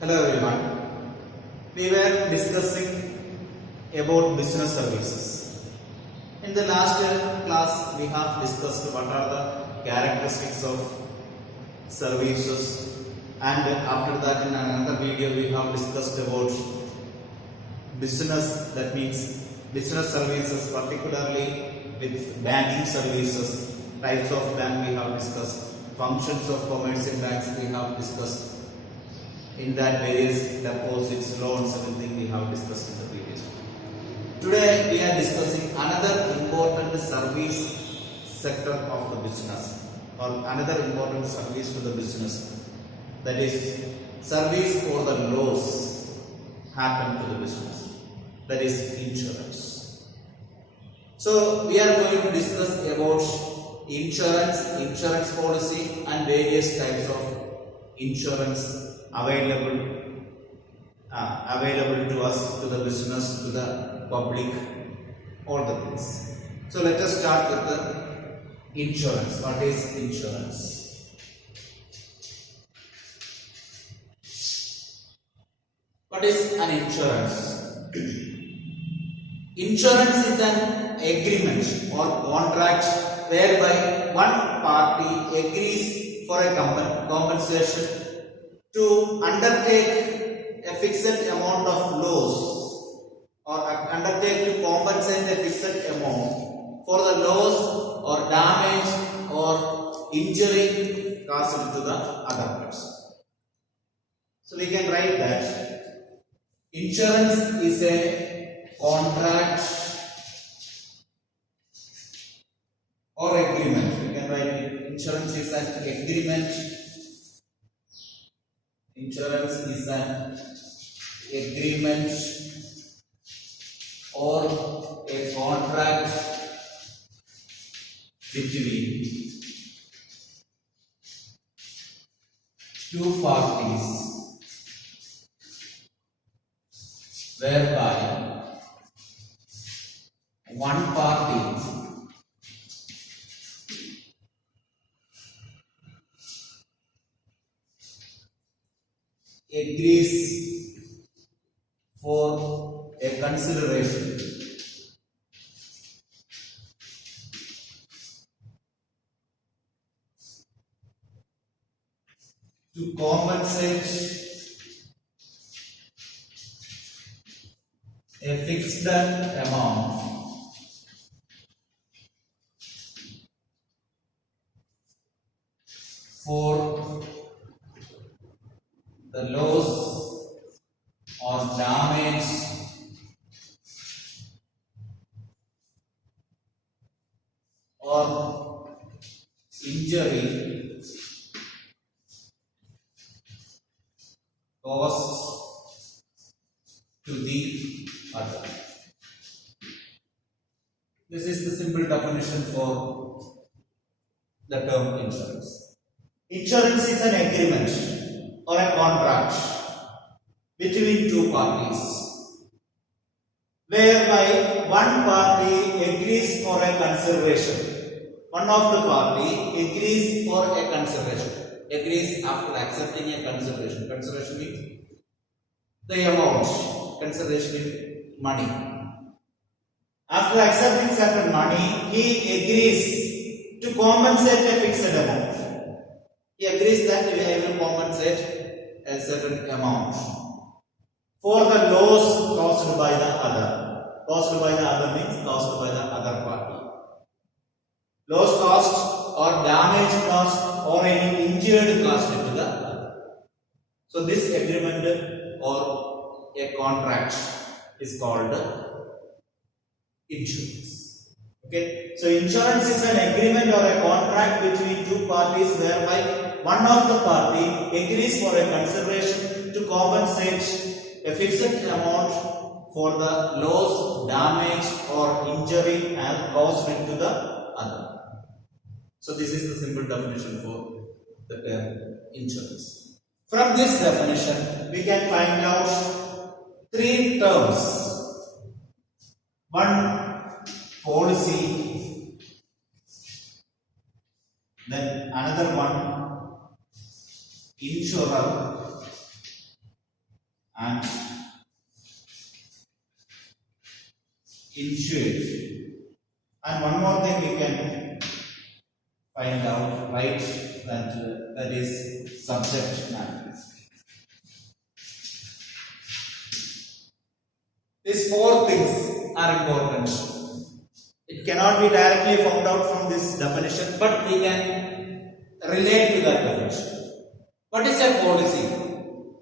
Hello everyone. We were discussing about business services. In the last class, we have discussed what are the characteristics of services, and after that, in another video, we have discussed about business. That means business services, particularly with banking services, types of bank we have discussed, functions of commercial banks we have discussed. In that various deposits, loans, everything we have discussed in the previous one. Today we are discussing another important service sector of the business, or another important service to the business, that is service for the loss happen to the business, that is insurance. So we are going to discuss about insurance policy and various types of insurance available to us, to the business, to the public, all the things. So let us start with the insurance. What is insurance? What is an insurance? Insurance is an agreement or contract whereby one party agrees for a compensation to undertake a fixed amount of loss, or undertake to compensate a fixed amount for the loss or damage or injury caused to the other person. So we can write that insurance is a contract or agreement. We can write it. Insurance is an agreement. Insurance is an agreement or a contract between two parties whereby one party agrees for a consideration to compensate a fixed amount for the loss or damage or injury caused to the other. This is the simple definition for the term insurance. Insurance is an agreement or a contract between two parties whereby one party agrees for a consideration. One of the party agrees for a consideration. Agrees after accepting a consideration. Consideration means the amount. Consideration means money. After accepting certain money, he agrees to compensate a fixed amount. He agrees that he will compensate a certain amount for the loss caused by the other. Caused by the other means caused by the other party. Loss caused or damage caused or any injured caused to the other. So this agreement or a contract is called insurance. Okay. So insurance is an agreement or a contract between two parties whereby one of the party agrees for a consideration to compensate a fixed amount for the loss, damage or injury and caused to the other. So this is the simple definition for the term insurance. From this definition, we can find out three terms. One, policy. Then another one, insurer, and insured. And one more thing we can find out, right? That is subject matter. These four things are important. It cannot be directly found out from this definition, but we can relate to that definition. What is a policy?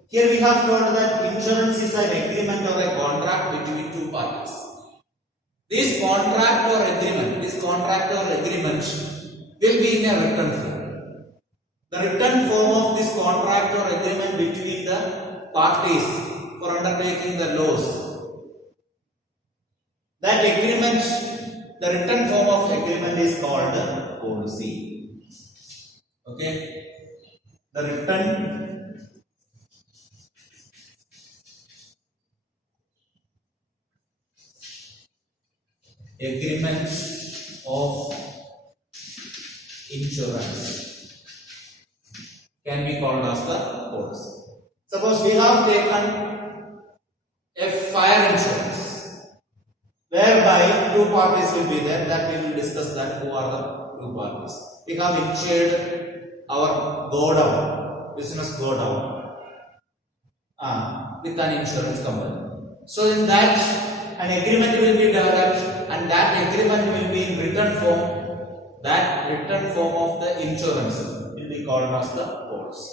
Here we have told that insurance is an agreement or a contract between two parties. This contract or agreement will be in a written form. The written form of this contract or agreement between the parties for undertaking the laws. That agreement, the written form of agreement is called policy. Okay? The written agreement of insurance can be called as the policy. Suppose we have taken a fire insurance, whereby two parties will be there. That we will discuss that who are the two parties. We have insured our go down, business go down, with an insurance company. So in that an agreement will be developed, and that agreement will be in written form. That written form of the insurance will be called as the policy.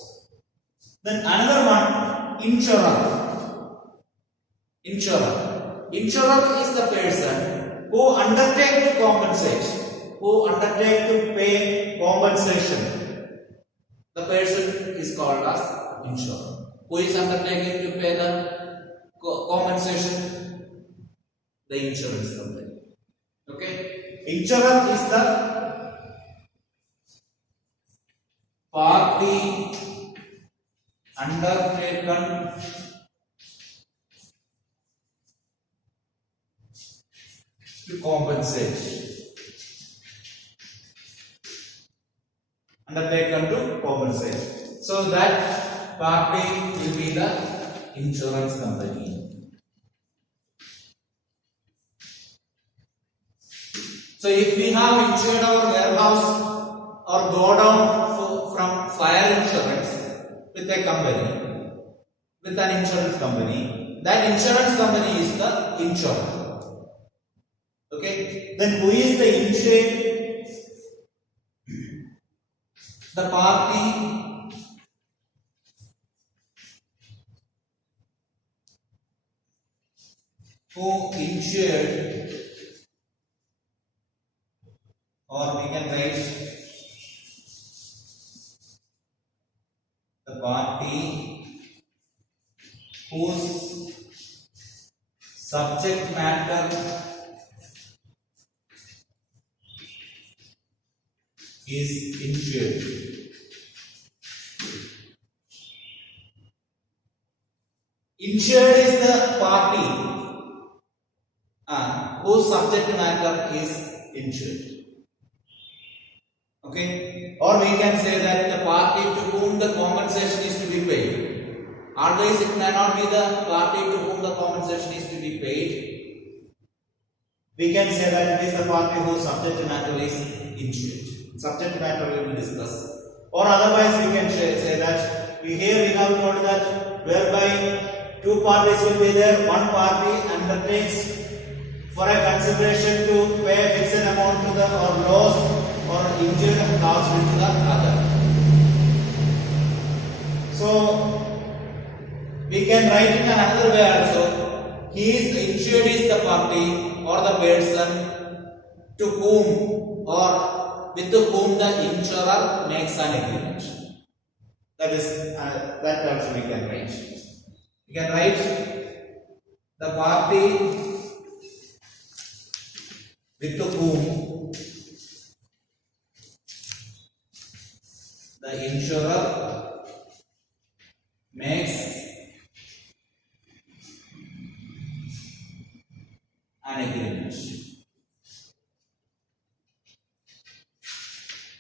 Then another one, insurer. Insurer is the person who undertake to compensate, who undertake to pay compensation. The person is called as insurer. Who is undertaking to pay the compensation? The insurance company. Okay? Insurer is the party undertaken to compensate. Undertaken to compensate. So that party will be the insurance company. So if we have insured our warehouse or go down from fire insurance with a company, with an insurance company, that insurance company is the insurer. Okay? Then who is the insured? The party who insured, or we can write the party whose subject matter is insured. Insured is the party whose subject matter is insured. Okay? Or we can say that the party to whom the compensation is to be paid. Always it may not be the party to whom the compensation is to be paid. We can say that it is the party whose subject matter is insured. Subject matter we will discuss. Or otherwise we can say that here we have told that whereby two parties will be there, one party undertakes for a consideration to pay a fixed amount to the or loss or injured and caused to the other. So we can write in another way also. He is the insured is the party or the person to whom or with whom the insurer makes an agreement. That is that also we can write. We can write the party with whom the insurer makes an agreement.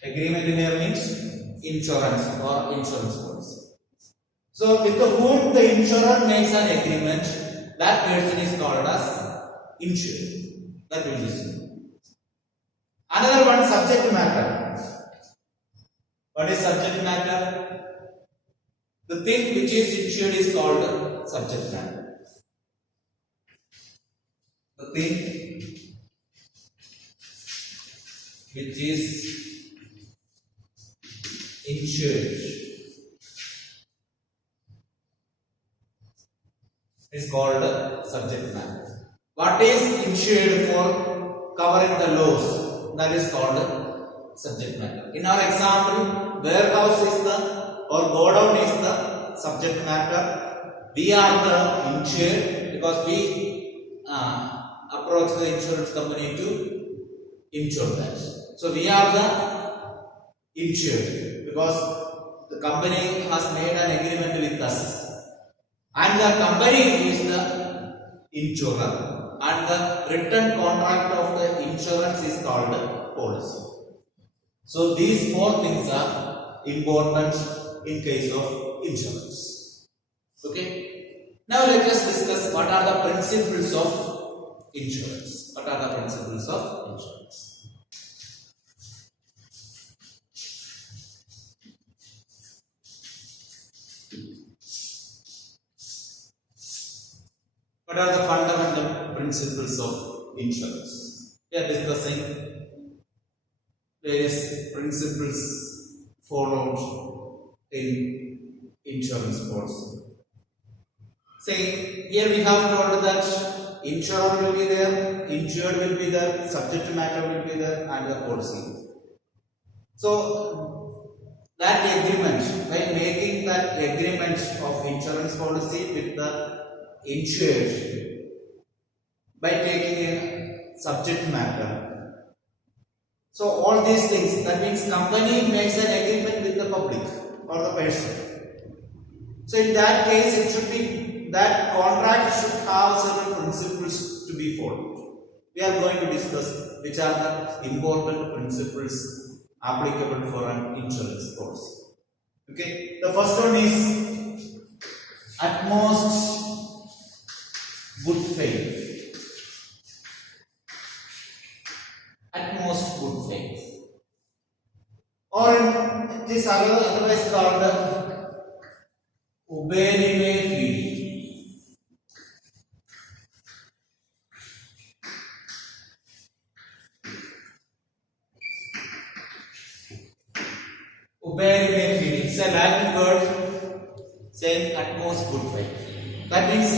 Agreement in here means insurance or insurance policy. So with whom the insurer makes an agreement, that person is called as insured. That will be so. Another one, subject matter. What is subject matter? The thing which is insured is called subject matter. The thing which is insured is called subject matter. What is insured for covering the loss? That is called subject matter. In our example, warehouse is the or godown is the subject matter. We are the insured because we approach the insurance company to insure that. So we are the insured because the company has made an agreement with us, and the company is the insurer, and the written contract of the insurance is called policy. So these four things are important in case of insurance. Okay. Now let us discuss what are the principles of insurance. What are the principles of insurance? What are the fundamental principles of insurance? We are discussing various principles followed in insurance policy. Say, here we have told that insurer will be there, insured will be there, subject matter will be there, and the policy. So, that agreement, by making that agreement of insurance policy with the insured, by taking a subject matter. So all these things, that means company makes an agreement with the public or the person. So in that case, it should be that contract should have certain principles to be followed. We are going to discuss which are the important principles applicable for an insurance policy. Okay, the first one is utmost good faith. Utmost good faith. Or it is otherwise called uberime fide. Uberime fide. It's a Latin word saying utmost good faith. That means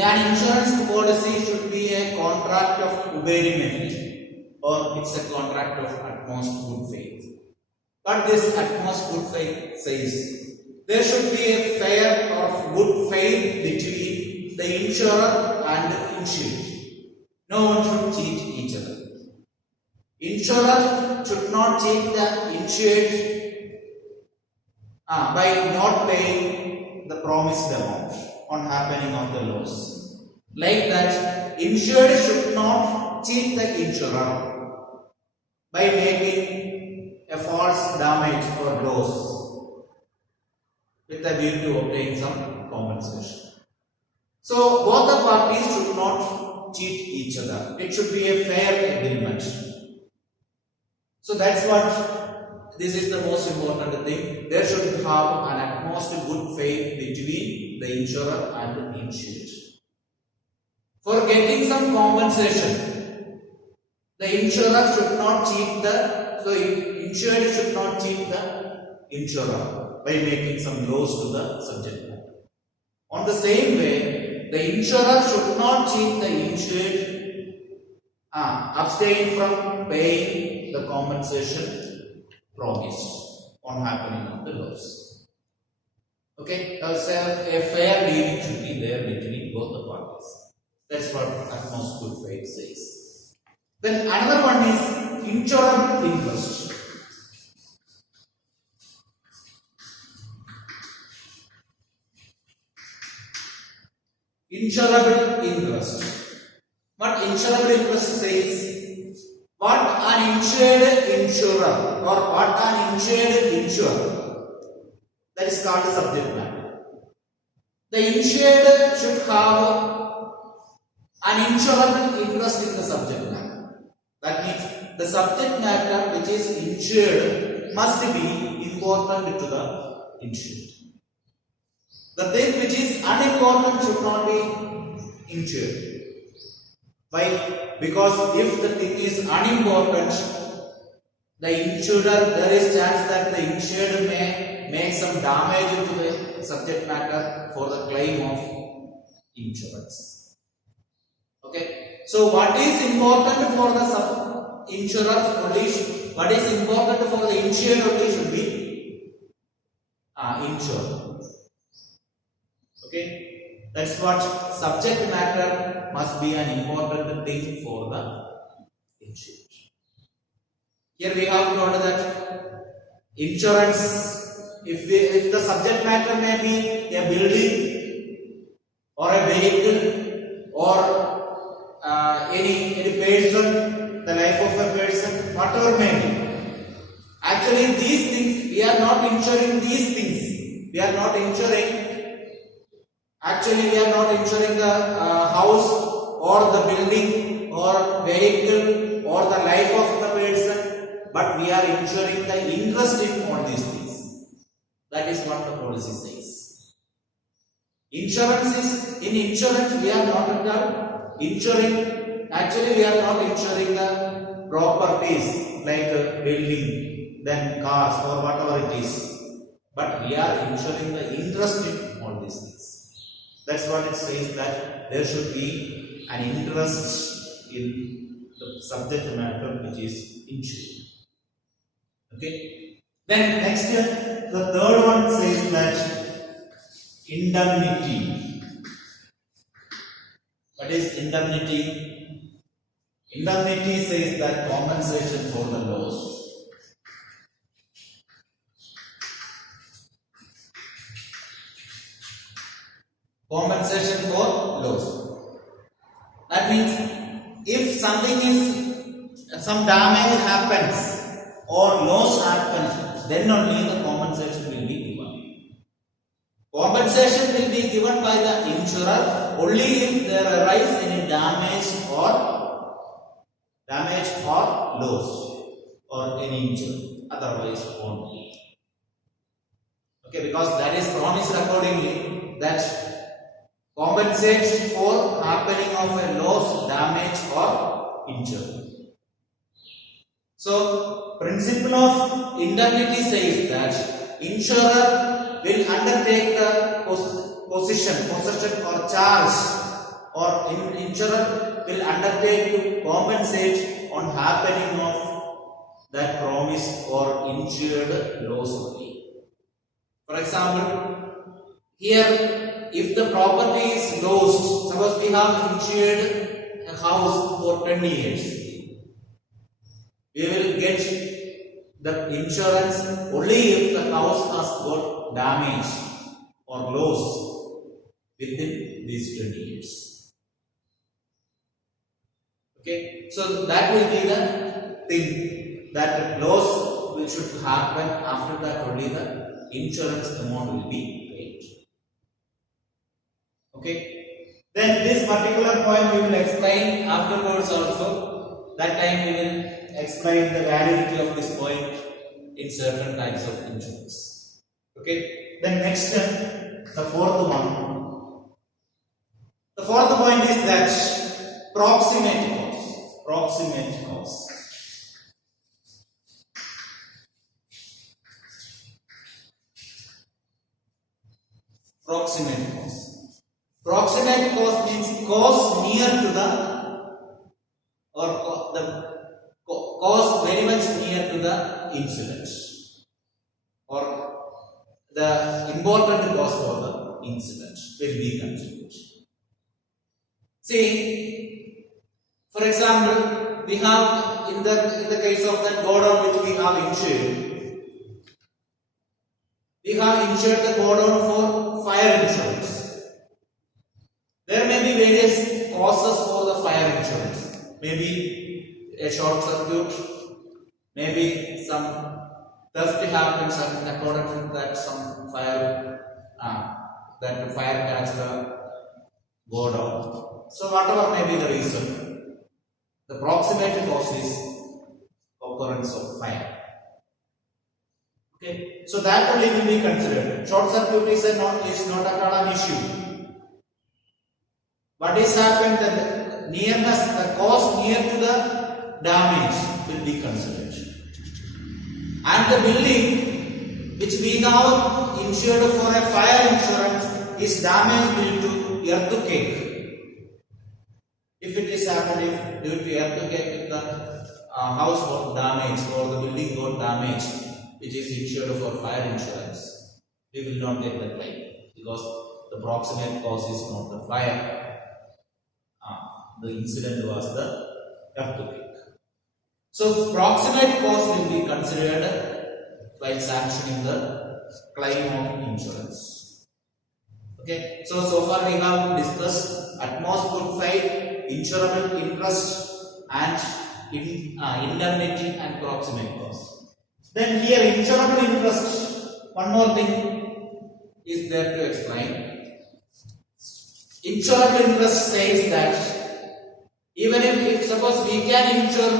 an insurance policy should be a contract of uberime fide, or it's a contract of utmost good faith. But this utmost good faith says there should be a fair or good faith between the insurer and the insured. No one should cheat each other. Insurer should not cheat the insured by not paying the promised amount on happening of the loss. Like that, insured should not cheat the insurer by making a false damage or loss with a view to obtain some compensation. So both the parties should not cheat each other. It should be a fair agreement. So that's what, this is the most important thing. There should have an utmost good faith between the insurer and the insured. For getting some compensation, the insurer should not cheat the insured should not cheat the insurer by making some loss to the subject matter. On the same way, the insurer should not cheat the insured, abstain from paying the compensation promised on happening of the loss. Okay, a fair dealing should be there between both the parties. That's what utmost good faith says. Then another one is insurable interest. Insurable interest. What insurable interest says? What an insured insurer or what an insured insurer, that is called a subject matter. the insured should have an insurable interest in the subject matter. That means the subject matter which is insured must be important to the insured. The thing which is unimportant should not be insured. Why? Because if the thing is unimportant, the insurer, there is chance that the insured may make some damage to the subject matter for the claim of insurance. Okay. So what is important for the insurer only? What is important for the insured only should be insured. Okay. That's what subject matter must be an important thing for the insured. Here we have told that insurance, if the subject matter may be a building or a vehicle or any person, the life of a person, whatever may be. Actually, these things we are not insuring. These things we are not insuring. Actually, we are not insuring the house or the building or vehicle or the life of the person, but we are insuring the interest in all these things. That is what the policy says. Insurance is, in insurance we are not at all insuring, actually we are not insuring the properties like building, then cars or whatever it is, but we are insuring the interest in all these things. That's what it says, that there should be an interest in the subject matter which is insured. Okay. Then next, the third one says that indemnity. What is indemnity? Indemnity says that compensation for the loss. Compensation for loss. That means if something is, some damage happens or loss happens, then only the compensation will be given. Compensation will be given by the insurer only if there arise any damage or loss or any injury. Otherwise, won't. Okay, because that is promised accordingly that compensates for happening of a loss, damage or injury. So, principle of indemnity says that insurer will undertake the possession or charge, or insurer will undertake to compensate on happening of that promised or insured loss only. For example, here if the property is lost, suppose we have insured a house for 10 years, we will get the insurance only if the house has got damage or loss within these 20 years. Okay, so that will be the thing, that loss which should happen. After that only the insurance amount will be paid. Okay, then this particular point we will explain afterwards also. That time we will explain the validity of this point in certain types of insurance. Okay, then next, the fourth one. The fourth point is that proximate cause. Proximate cause. Proximate cause. Proximate cause means cause near to the, or the cause very much near to the incident, or the important cause for the incident will be considered. See, for example, we have in the case of that godown which we have insured, we have insured the godown for fire insurance. There may be various causes for the fire insurance. Maybe a short circuit, maybe some theft happens, and according to that some fire that fire catch the go down. So whatever may be the reason, the proximate cause is occurrence of fire. Okay, so that only will be considered. Short circuit is not at all an issue. What is happened, the nearness, the cause near to the damage will be considered. And the building which we now insured for a fire insurance is damaged due to earthquake. If it is happened, if due to earthquake, if the house got damaged or the building got damaged, which is insured for fire insurance, we will not get the claim because the proximate cause is not the fire. The incident was the earthquake. So proximate cause will be considered while sanctioning the claim of insurance. Okay, so far we have discussed utmost good faith, insurable interest, and indemnity and proximate cause. Then here insurable interest, one more thing is there to explain. Insurable interest says that even if suppose we can insure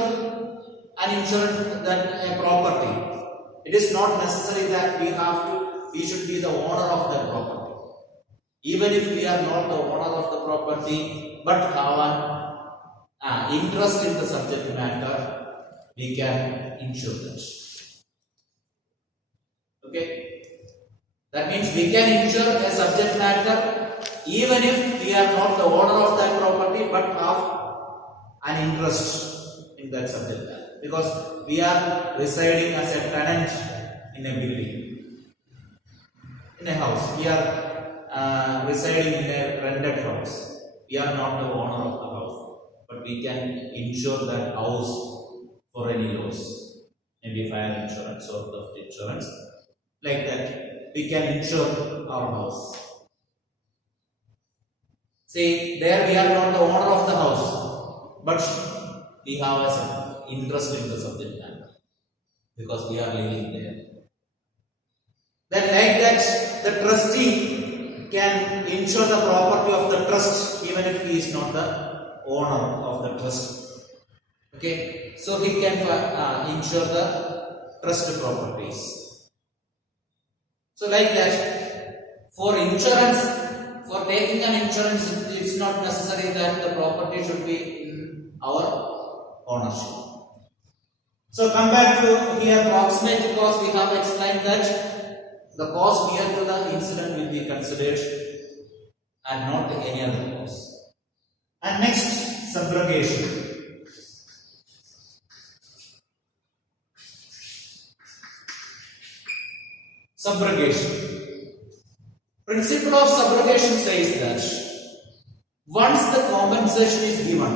an insurance that a property, it is not necessary that we should be the owner of that property. Even if we are not the owner of the property but have an interest in the subject matter, we can insure that. Okay, that means we can insure a subject matter even if we are not the owner of that property but have an interest in that subject matter, because we are residing as a tenant in a building, in a house. We are residing in a rented house. We are not the owner of the house, but we can insure that house for any loss, maybe fire insurance or theft insurance, like that. We can insure our house. See, there we are not the owner of the house, but we have some interest in the subject matter because we are living there. Then like that, the trustee can insure the property of the trust even if he is not the owner of the trust. Okay, so he can insure the trust properties. So like that, for insurance, for taking an insurance, it's not necessary that the property should be in our ownership. So come back to here, proximate cause. We have explained that the cause near to the incident will be considered and not any other cause. And next, subrogation. Subrogation. Principle of subrogation says that once the compensation is given,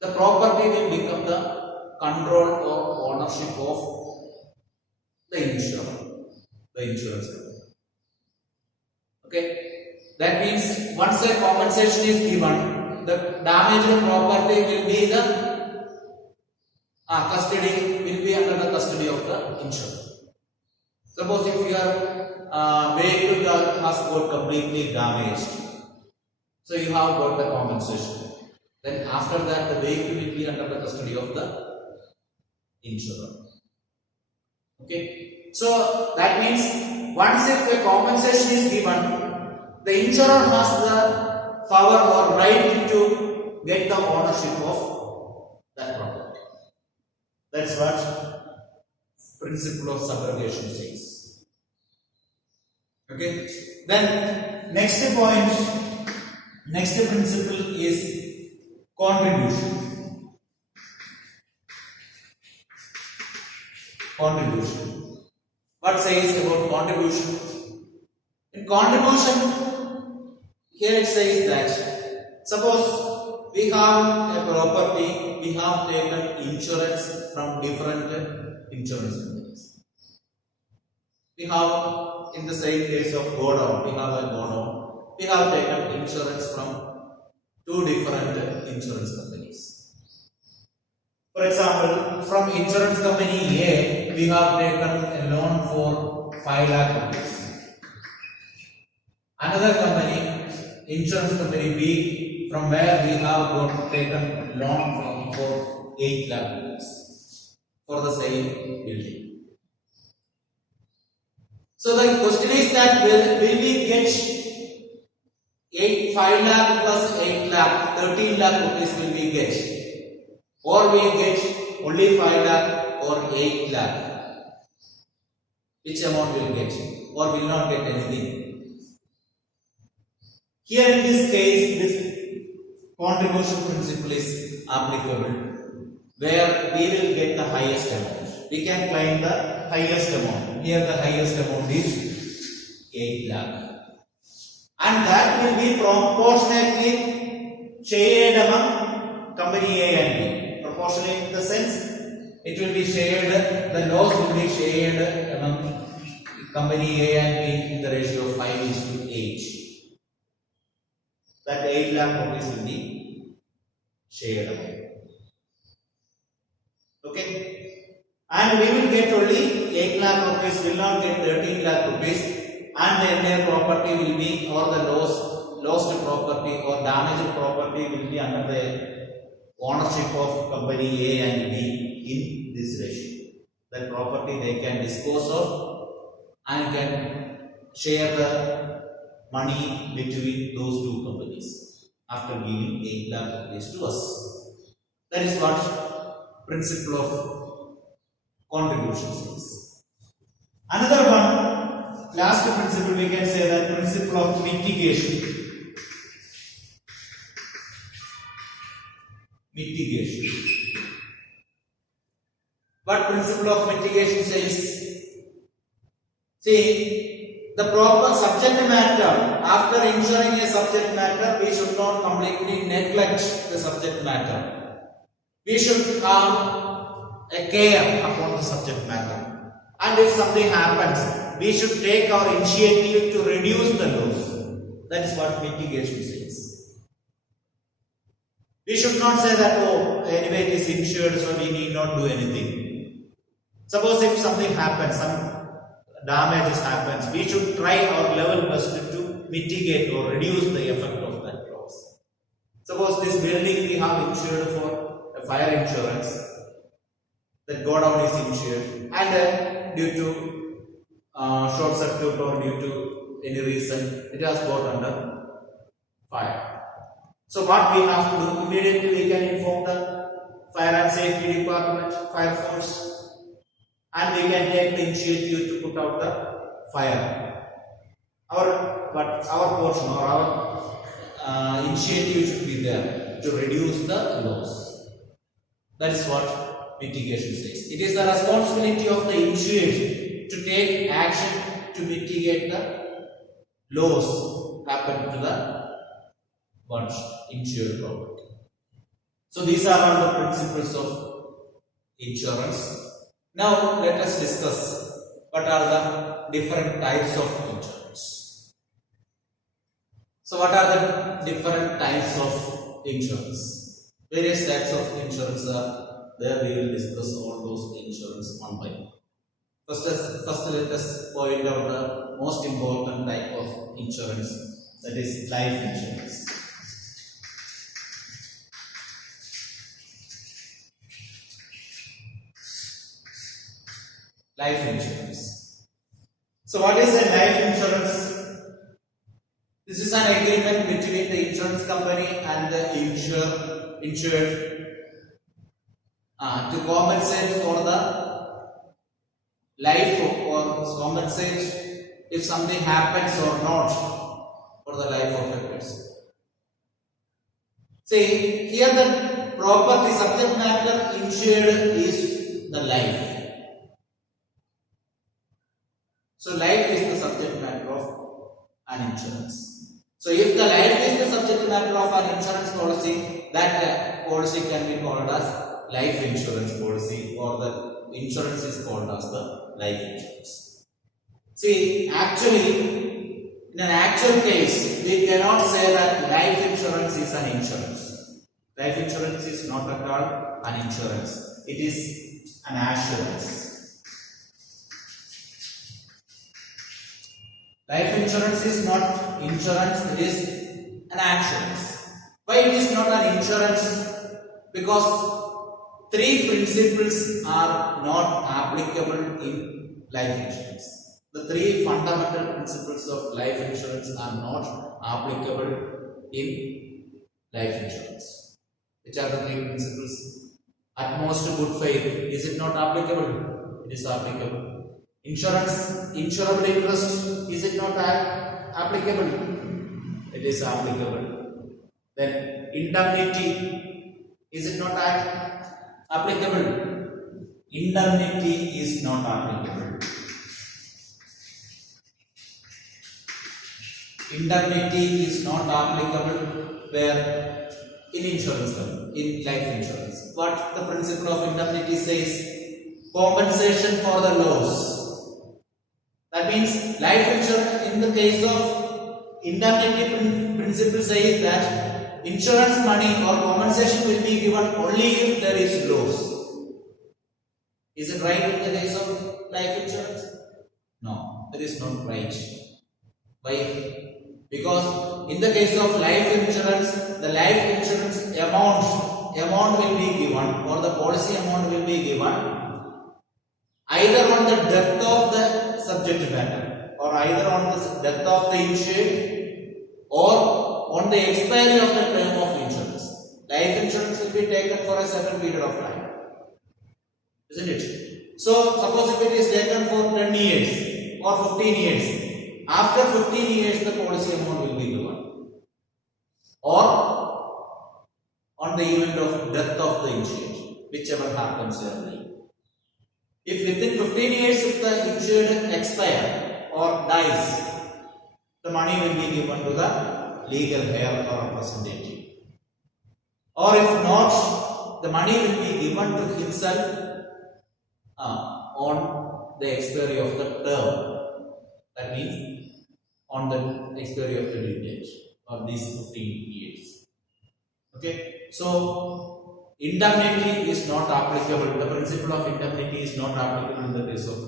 the property will become the control or ownership of the insurer, the insurance company. Okay, that means once a compensation is given, the damaged property will be the custody, will be under the custody of the insurer. Suppose if your vehicle has got completely damaged, so you have got the compensation. Then after that, the vehicle will be under the custody of the insurer. Okay, so that means once if a compensation is given, the insurer has the power or right to get the ownership of that property. That's what principle of subrogation says. Okay, then next point, next principle is contribution. Contribution. What says about contribution? In contribution, here it says that suppose we have a property, we have taken insurance from different insurance companies. We have, in the same case of go down, we have a go down. We have taken insurance from two different insurance companies. For example, from insurance company A, we have taken a loan for 5 lakh rupees. Another company, insurance company B, from where we have got taken loan from for 8 lakh rupees for the same building. So the question is that will we get 5 lakh plus 8 lakh, 13 lakh rupees will we get, or we get only 5 lakh or 8 lakh? Which amount will get, or will not get anything? Here in this case, this contribution principle is applicable, where we will get the highest amount. We can claim the highest amount. Here the highest amount is 8 lakh. And that will be proportionately shared among company A and B. Proportionally in the sense, it will be shared, the loss will be shared among company A and B in the ratio of 5:8. That 8 lakh rupees will be shared among. Okay? And we will get only 8 lakh rupees, will not get 13 lakh rupees, and the entire property will be, or the lost property or damaged property will be under the ownership of company A and B in this ratio. That property they can dispose of and can share the money between those two companies after giving 8 lakh rupees to us. That is what principle of contributions is. Another one, last principle, we can say that principle of mitigation. Mitigation. What principle of mitigation says? See, the proper subject matter, after ensuring a subject matter, we should not completely neglect the subject matter. We should have a care upon the subject matter. And if something happens, we should take our initiative to reduce the loss. That is what mitigation says. We should not say that, oh, anyway it is insured, so we need not do anything. Suppose if something happens, some damages happens, we should try our level best to mitigate or reduce the effect of that loss. Suppose this building we have insured for a fire insurance, that godown is insured, and due to short circuit or due to any reason it has got under fire. So what we have to do, immediately we can inform the fire and safety department, fire force, and we can take the initiative to put out the fire. Our portion or our initiative should be there to reduce the loss. That is what mitigation says. It is the responsibility of the insured to take action to mitigate the loss happen to the insured property. So these are all the principles of insurance. Now let us discuss what are the different types of insurance. So what are the different types of insurance? Various types of insurance are there. We will discuss all those insurance one by one. First let us point out the most important type of insurance, that is life insurance. Life insurance. So what is a life insurance? This is an agreement between the insurance company and the insured to compensate for the life or compensate if something happens or not for the life of a person. See, here the property subject matter insured is the life. So life is the subject matter of an insurance. So if the life is the subject matter of an insurance policy, that policy can be called as life insurance policy, or the insurance is called as the life insurance. See, actually, in an actual case, we cannot say that life insurance is an insurance. Life insurance is not at all an insurance. It is an assurance. Life insurance is not insurance, it is an assurance. Why it is not an insurance? Because three principles are not applicable in life insurance. The three fundamental principles of life insurance are not applicable in life insurance. Which are the three principles? Utmost good faith, is it not applicable? It is applicable. Insurance, insurable interest, is it not applicable? It is applicable. Then indemnity, is it not applicable? Indemnity is not applicable. Indemnity is not applicable where in insurance, in life insurance. What the principle of indemnity says? Compensation for the loss. That means life insurance, in the case of indemnity principle says that insurance money or compensation will be given only if there is loss. Is it right in the case of life insurance? No, it is not right. Why? Because in the case of life insurance, the life insurance amount will be given, or the policy amount will be given either on the death of the subject matter, or either on the death of the insured, or on the expiry of the term of insurance. Life insurance will be taken for a certain period of time, isn't it? So suppose if it is taken for 10 years or 15 years, after 15 years the policy amount will be given, or on the event of death of the insured, whichever happens early. If within 15 years if the insured expire or dies, the money will be given to the legal heir or representative. Or if not, the money will be given to himself on the expiry of the term. That means on the expiry of the due date of these 15 years. Okay, so indemnity is not applicable. The principle of indemnity is not applicable in the case of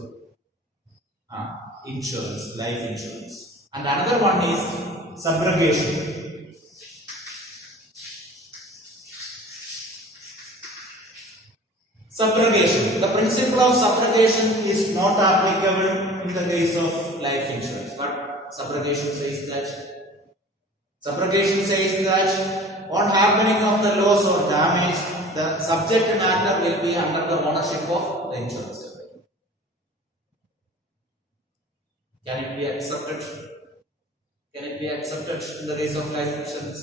insurance, life insurance. And another one is subrogation. Subrogation. The principle of subrogation is not applicable in the case of life insurance. But subrogation says that on happening of the loss or damage, the subject matter will be under the ownership of the insurance company. Can it be accepted? Can it be accepted in the case of life insurance?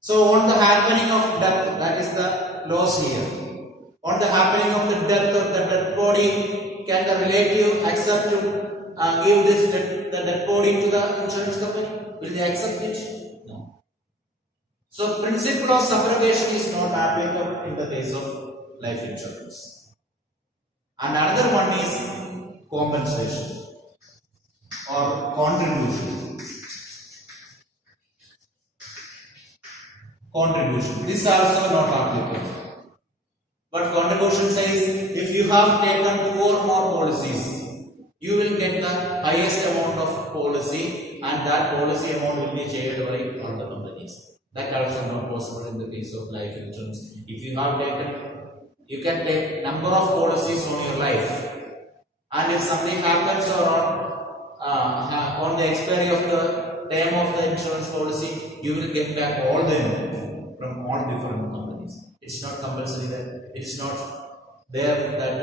So on the happening of death, that is the loss here. On the happening of the death of the dead body, can the relative accept to give the dead body to the insurance company? Will they accept it? No. So principle of subrogation is not applicable in the case of life insurance. And another one is compensation or contribution. Contribution. This is also not applicable. But contribution says if you have taken 2 or more policies, you will get the highest amount of policy, and that policy amount will be shared by all the companies. That also not possible in the case of life insurance. If you have taken, you can take number of policies on your life, and if something happens or on the expiry of the term of the insurance policy, you will get back all the amount from all different companies. It's not compulsory that it's not there that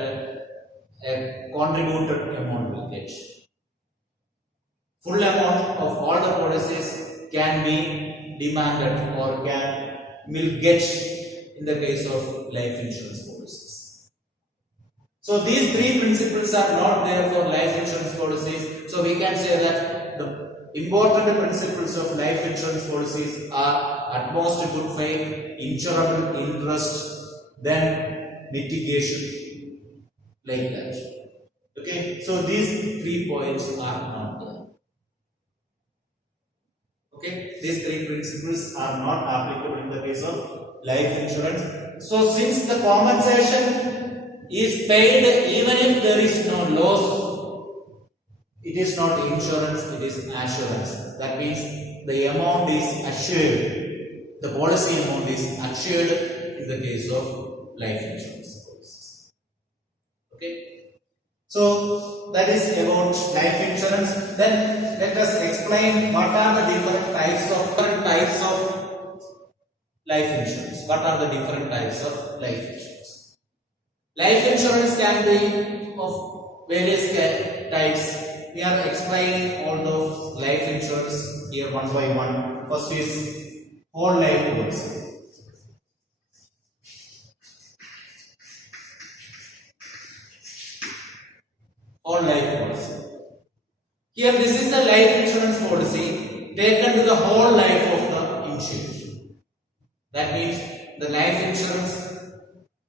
a contributed amount will get. Full amount of all the policies can be demanded or will get in the case of life insurance policies. So these three principles are not there for life insurance policies. So we can say that the important principles of life insurance policies are utmost good faith, insurable interest, then mitigation, like that. Okay, so these 3 points are not there. Okay, these 3 principles are not applicable in the case of life insurance. So since the compensation is paid even if there is no loss, It is not insurance, it is assurance. That means the amount is assured. The policy amount is assured in the case of life insurance policies. Okay. So that is about life insurance. Then let us explain what are the different types of life insurance. What are the different types of life insurance? Life insurance can be of various types. We are explaining all those life insurance here one by one. First is whole life policy. Whole life policy. Here this is the life insurance policy taken to the whole life of the insured. That means the life insurance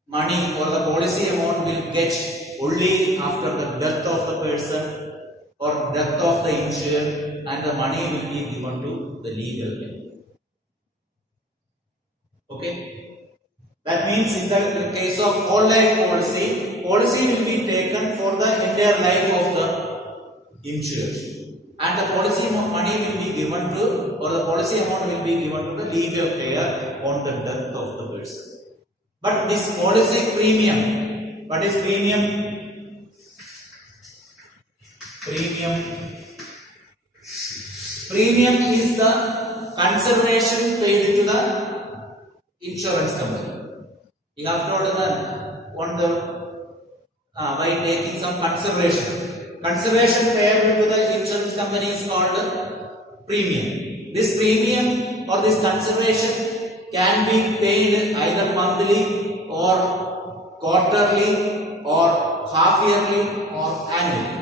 money or the policy amount will get only after the death of the person or death of the insured, and the money will be given to the legal claim. Okay? That means in the case of whole life policy, policy will be taken for the entire life of the insured, and the policy money will be given to, or the policy amount will be given to the legal payer on the death of the person. But this policy premium, what is premium? Premium is the consideration paid to the insurance company. You have told that on the by taking some consideration. Consideration paid to the insurance company is called premium. This premium or this consideration can be paid either monthly or quarterly or half yearly or annually.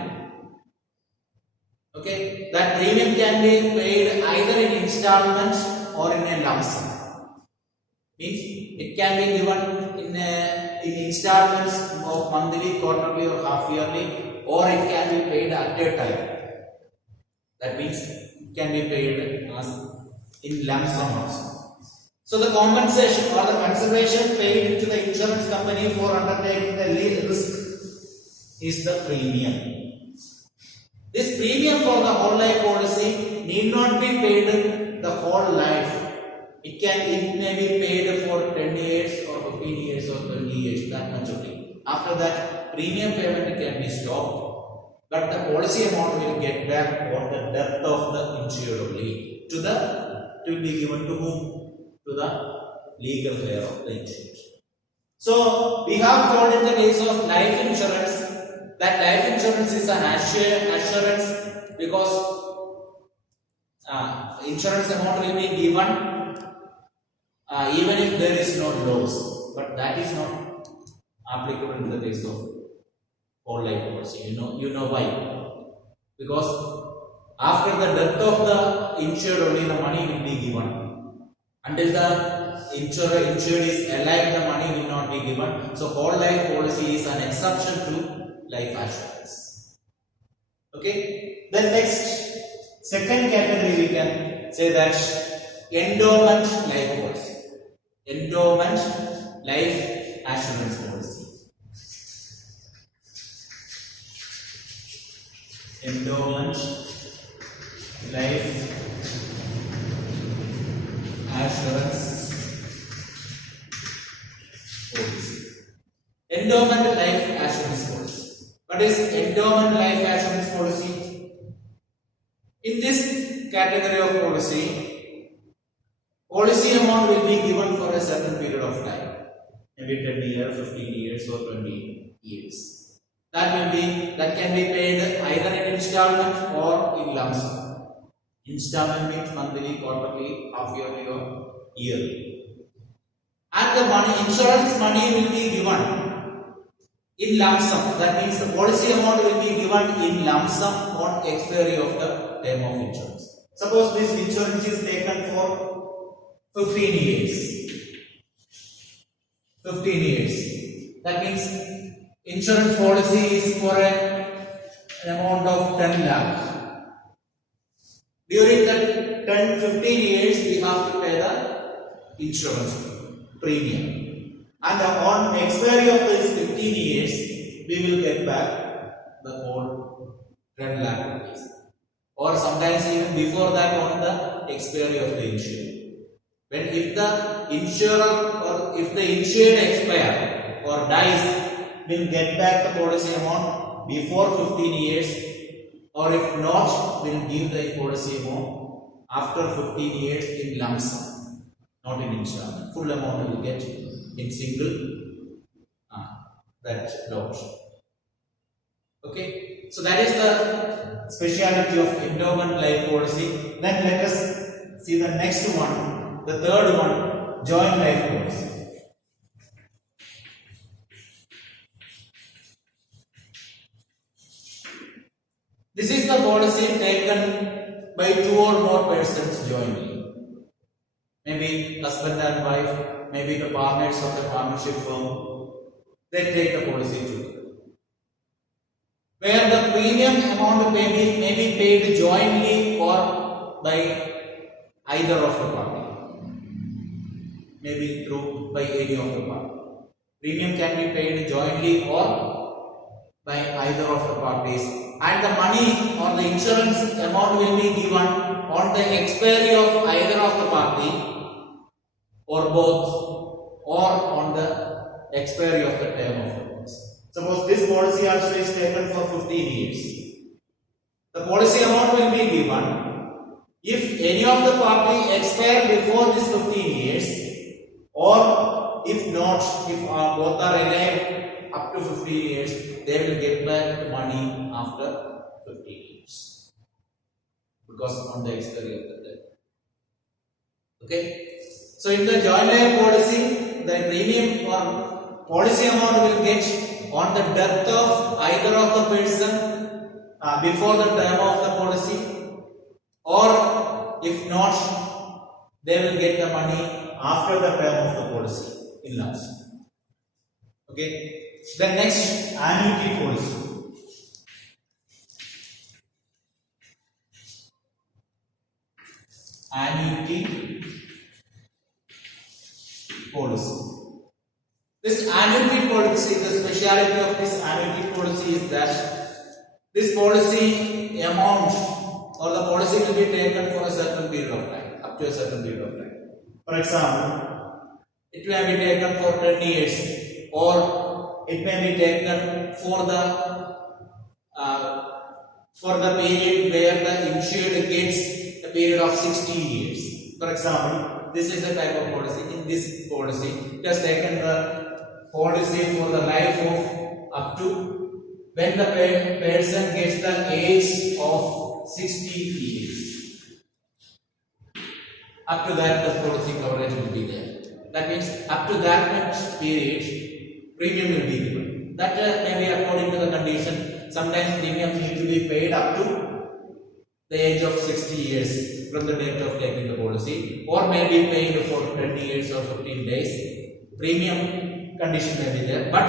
Okay, that premium can be paid either in installments or in a lump sum. Means it can be given in installments of monthly, quarterly or half yearly, or it can be paid at a time. That means it can be paid as in lump sum also. So the compensation or the consideration paid to the insurance company for undertaking the risk is the premium. This premium for the whole life policy need not be paid the whole life. It may be paid for 10 years or 15 years or 20 years, that much only. After that, premium payment can be stopped, but the policy amount will get back on the death of the insured only. To be given to whom? To the legal payer of the insured. So we have told in the case of life insurance that life insurance is an assurance because insurance amount will be given even if there is no loss, but that is not applicable in the case of whole life policy. You know why? Because after the death of the insured only the money will be given. Until the insured is alive, the money will not be given. So whole life policy is an exception to life assurance. Okay. Then next, second category we can say that endowment life policy. Endowment life assurance policy. Endowment life assurance policy. Endowment life assurance policy. What is endowment life assurance policy? In this category of policy, policy amount will be given for a certain period of time, maybe 10 years, 15 years, or 20 years. That can be paid either in installment or in lump sum. Installment means monthly, quarterly, half yearly, or yearly. And the insurance money will be given in lump sum. That means the policy amount will be given in lump sum on expiry of the term of insurance. Suppose this insurance is taken for 15 years. 15 years. That means insurance policy is for an amount of 10 lakh. During the 10-15 years, we have to pay the insurance premium. And on expiry of these 15 years, we will get back the whole 10 lakh rupees. Or sometimes even before that on the expiry of the insured. When if the insurer or if the insured expire or dies, will get back the policy amount before 15 years, or if not, will give the policy amount after 15 years in lump sum, not in installment. Full amount will get in single that option. Okay, so that is the speciality of endowment life policy. Then let us see the next one, the third one, joint life policy. This is the policy taken by two or more persons jointly. Maybe husband and wife, maybe the partners of the partnership firm, they take the policy together. Where the premium amount may be paid jointly or by either of the party. Maybe through by any of the party. Premium can be paid jointly or by either of the parties, and the money or the insurance amount will be given on the expiry of either of the party or both, or on the expiry of the term of the policy. Suppose this policy also is taken for 15 years. The policy amount will be given if any of the party expire before this 15 years, or if not, if both are alive up to 15 years, they will get back the money after 15 years because on the expiry of the term. Okay. So in the joint life policy, the premium or policy amount will get on the death of either of the person before the term of the policy, or if not, they will get the money after the term of the policy in lump sum. Okay. The next, annuity policy. Annuity policy. This annuity policy, the speciality of this annuity policy is that this policy amount or the policy will be taken for a certain period of time, up to a certain period of time. For example, it may be taken for 10 years, or it may be taken for the period where the insured gets a period of 60 years. For example, this is the type of policy. In this policy, it has taken the policy for the life of up to when the person gets the age of 60 years. Up to that, the policy coverage will be there. That means up to that much period, premium will be given. That may be according to the condition. Sometimes premiums need to be paid up to the age of 60 years from the date of taking the policy, or may be paid for 20 years or 15 days. Premium condition may be there, but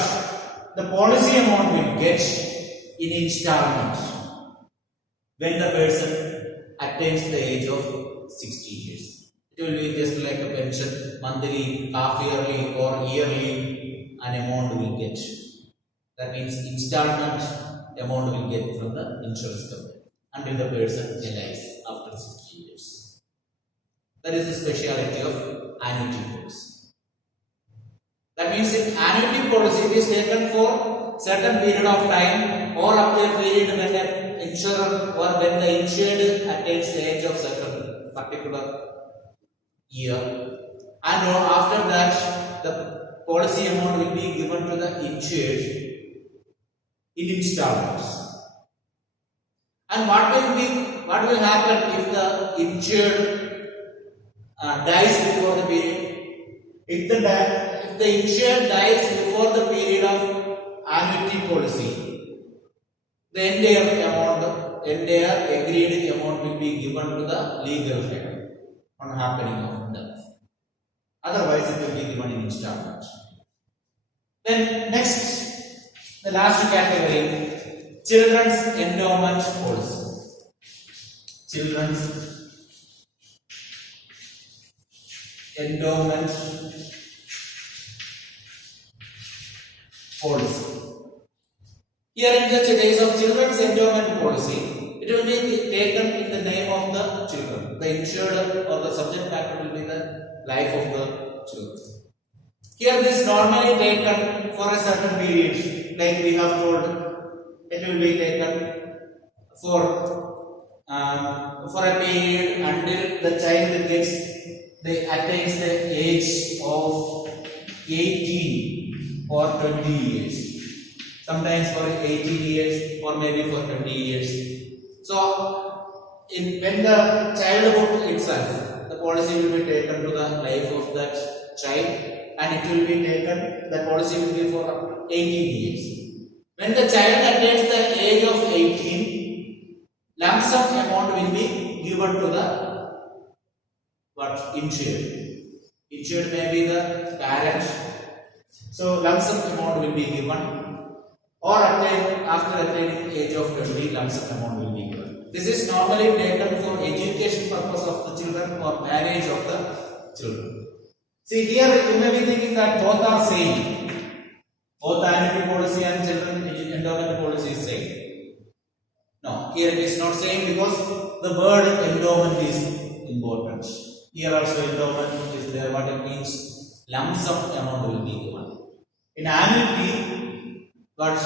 the policy amount will get in installments when the person attains the age of 60 years. It will be just like a pension, monthly, half yearly or yearly, an amount will get. That means installment amount will get from the insurance company until the person dies after 60 years. That is the speciality of annuity policy. That means in annuity policy it is taken for certain period of time, or up to a period when the insurer or when the insured attains the age of certain particular year, and after that the policy amount will be given to the insured in installments. And what will happen if the insured dies before the period? If the insured dies before the period of annuity policy, the entire agreed amount will be given to the legal head on happening of death. Otherwise, it will be given in installments. Then next, the last category, children's endowment policy. Children's endowment policy. Here in the case of children's endowment policy, it will be taken in the name of the children. The insured or the subject matter will be the life of the children. Here this normally taken for a certain period, like we have told, it will be taken for a period until the child attains the age of 18 or 20 years. Sometimes for 18 years or maybe for 20 years. So, when the childhood itself, the policy will be taken to the life of that child, and it will be taken, the policy will be for 18 years. When the child attains the age of 18, lump sum amount will be given to the insured. Insured may be the parent. So, lump sum amount will be given. Or after attaining age of 20, lump sum amount will be given. This is normally taken for education purpose of the children or marriage of the children. See, here you may be thinking that both are same. Both annuity policy and children endowment policy is same. No, here it is not same because the word endowment is important. Here also endowment is there. What it means? Lump sum amount will be given. In annuity, but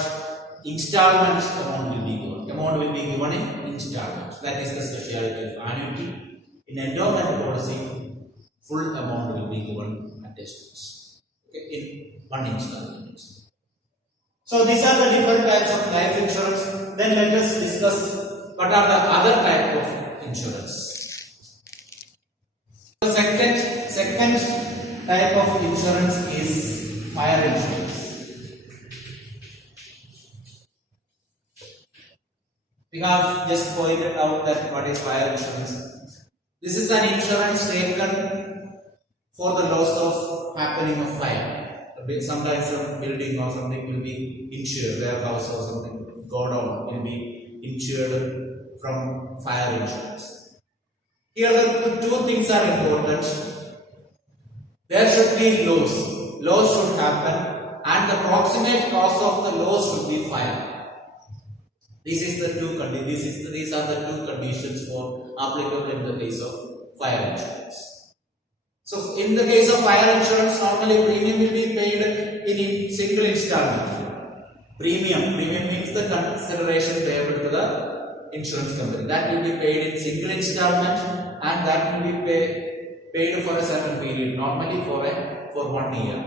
installment amount will be given. Amount will be given in installments. That is the specialty of annuity. In endowment policy, full amount will be given at a stretch. Okay, in one installment. So these are the different types of life insurance. Then let us discuss what are the other type of insurance. The second type of insurance is fire insurance. We have just pointed out that what is fire insurance. This is an insurance taken for the loss of happening of fire. Sometimes a building or something will be insured, warehouse or something, go down, will be insured from fire insurance. Here the two things are important. There should be loss. Loss should happen, and the proximate cause of the loss should be fire. These are the two conditions for applicable in the case of fire insurance. So, in the case of fire insurance, normally premium will be paid in single installment. Premium means the consideration payable to the insurance company. That will be paid in single installment, and that will be paid for a certain period. Normally for 1 year.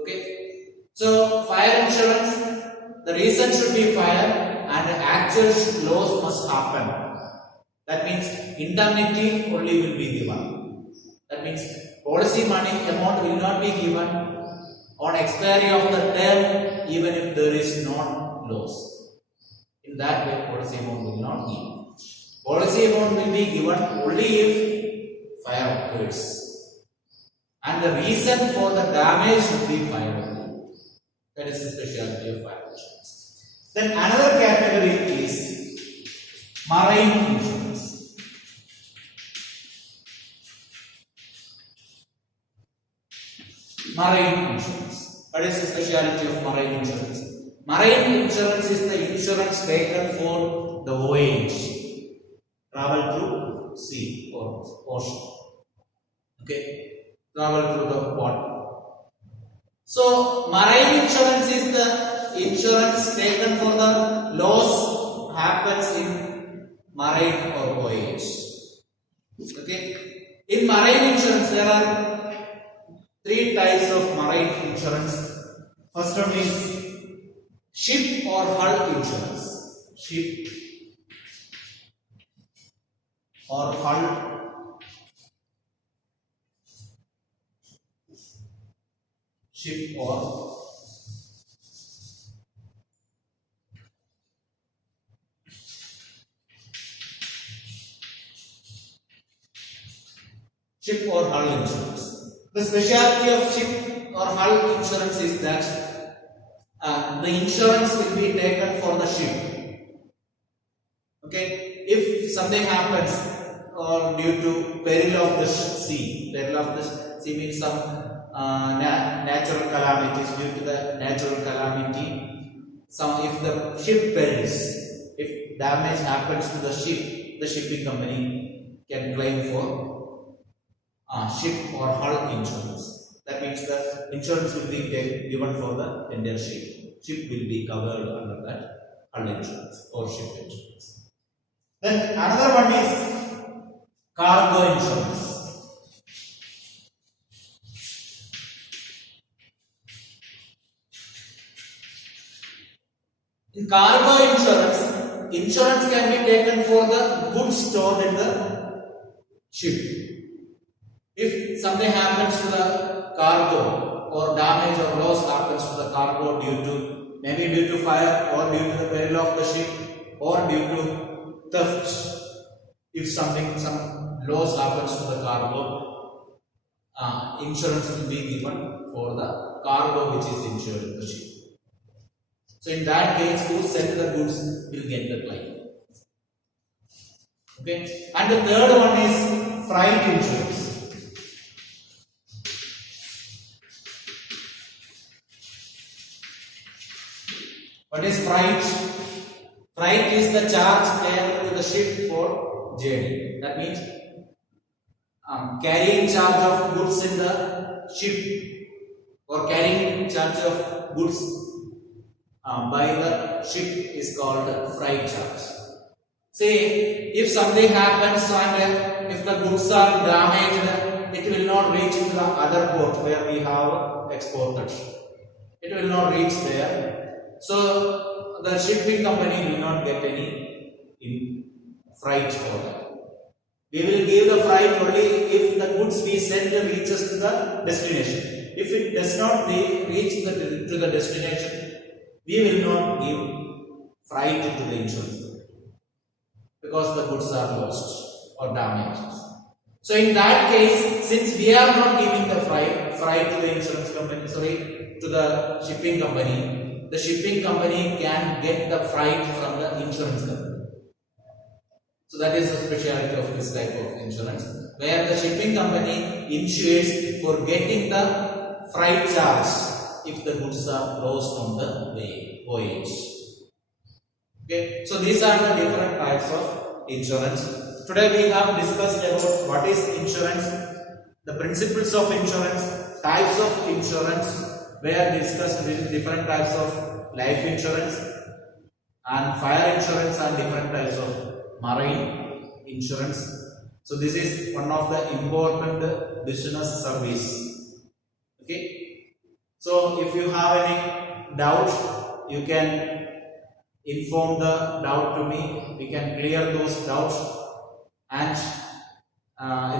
Okay. So, fire insurance. The reason should be fire and actual loss must happen. That means indemnity only will be given. That means policy money amount will not be given on expiry of the term even if there is not loss. In that way, policy amount will not be given. Policy amount will be given only if fire occurs. And the reason for the damage should be fire only. That is the specialty of fire insurance. Then another category is marine insurance. Marine insurance. What is the specialty of marine insurance? Marine insurance is the insurance taken for the voyage, travel through sea or ocean. Okay, travel through the water. So, marine insurance is the insurance taken for the loss happens in marine or voyage. Okay. In marine insurance, there are 3 types of marine insurance. First one is ship or hull insurance. Ship or hull. Ship or hull insurance. The specialty of ship or hull insurance is that the insurance will be taken for the ship. Okay, if something happens or due to peril of the sea, peril of the sea means some natural calamities. Due to the natural calamity, if the ship pelts, if damage happens to the ship, the shipping company can claim for ship or hull insurance. That means the insurance will be given for the entire ship. Ship will be covered under that hull insurance or ship insurance. Then another one is cargo insurance. In cargo insurance, insurance can be taken for the goods stored in the ship. If something happens to the cargo or damage or loss happens to the cargo maybe due to fire or due to the peril of the ship or due to theft, if some loss happens to the cargo, insurance will be given for the cargo which is insured in the ship. So in that case, who sent the goods will get the claim. Okay, and the third one is freight insurance. What is freight? Freight is the charge paid to the ship for journey. That means carrying charge of goods in the ship or carrying charge of goods by the ship is called freight charge. Say if something happens and if the goods are damaged, it will not reach to the other port where we have exported. It will not reach there. So the shipping company will not get any freight for that. We will give the freight only if the goods we send reaches to the destination. If it does not reach to the destination, we will not give freight to the insurance company because the goods are lost or damaged. So in that case, since we are not giving the freight to the insurance company, to the shipping company can get the freight from the insurance company. So that is the speciality of this type of insurance, where the shipping company insures for getting the freight charge if the goods are lost on the voyage. Okay, so these are the different types of insurance. Today we have discussed about what is insurance, the principles of insurance, types of insurance. We have discussed different types of life insurance and fire insurance and different types of marine insurance. So this is one of the important business service. Okay. So if you have any doubt, you can inform the doubt to me. We can clear those doubts, and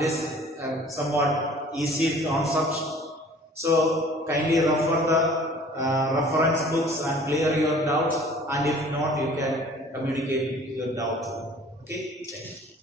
it is somewhat easy concept. So kindly refer the reference books and clear your doubts, and if not, you can communicate your doubt. Okay, thank you.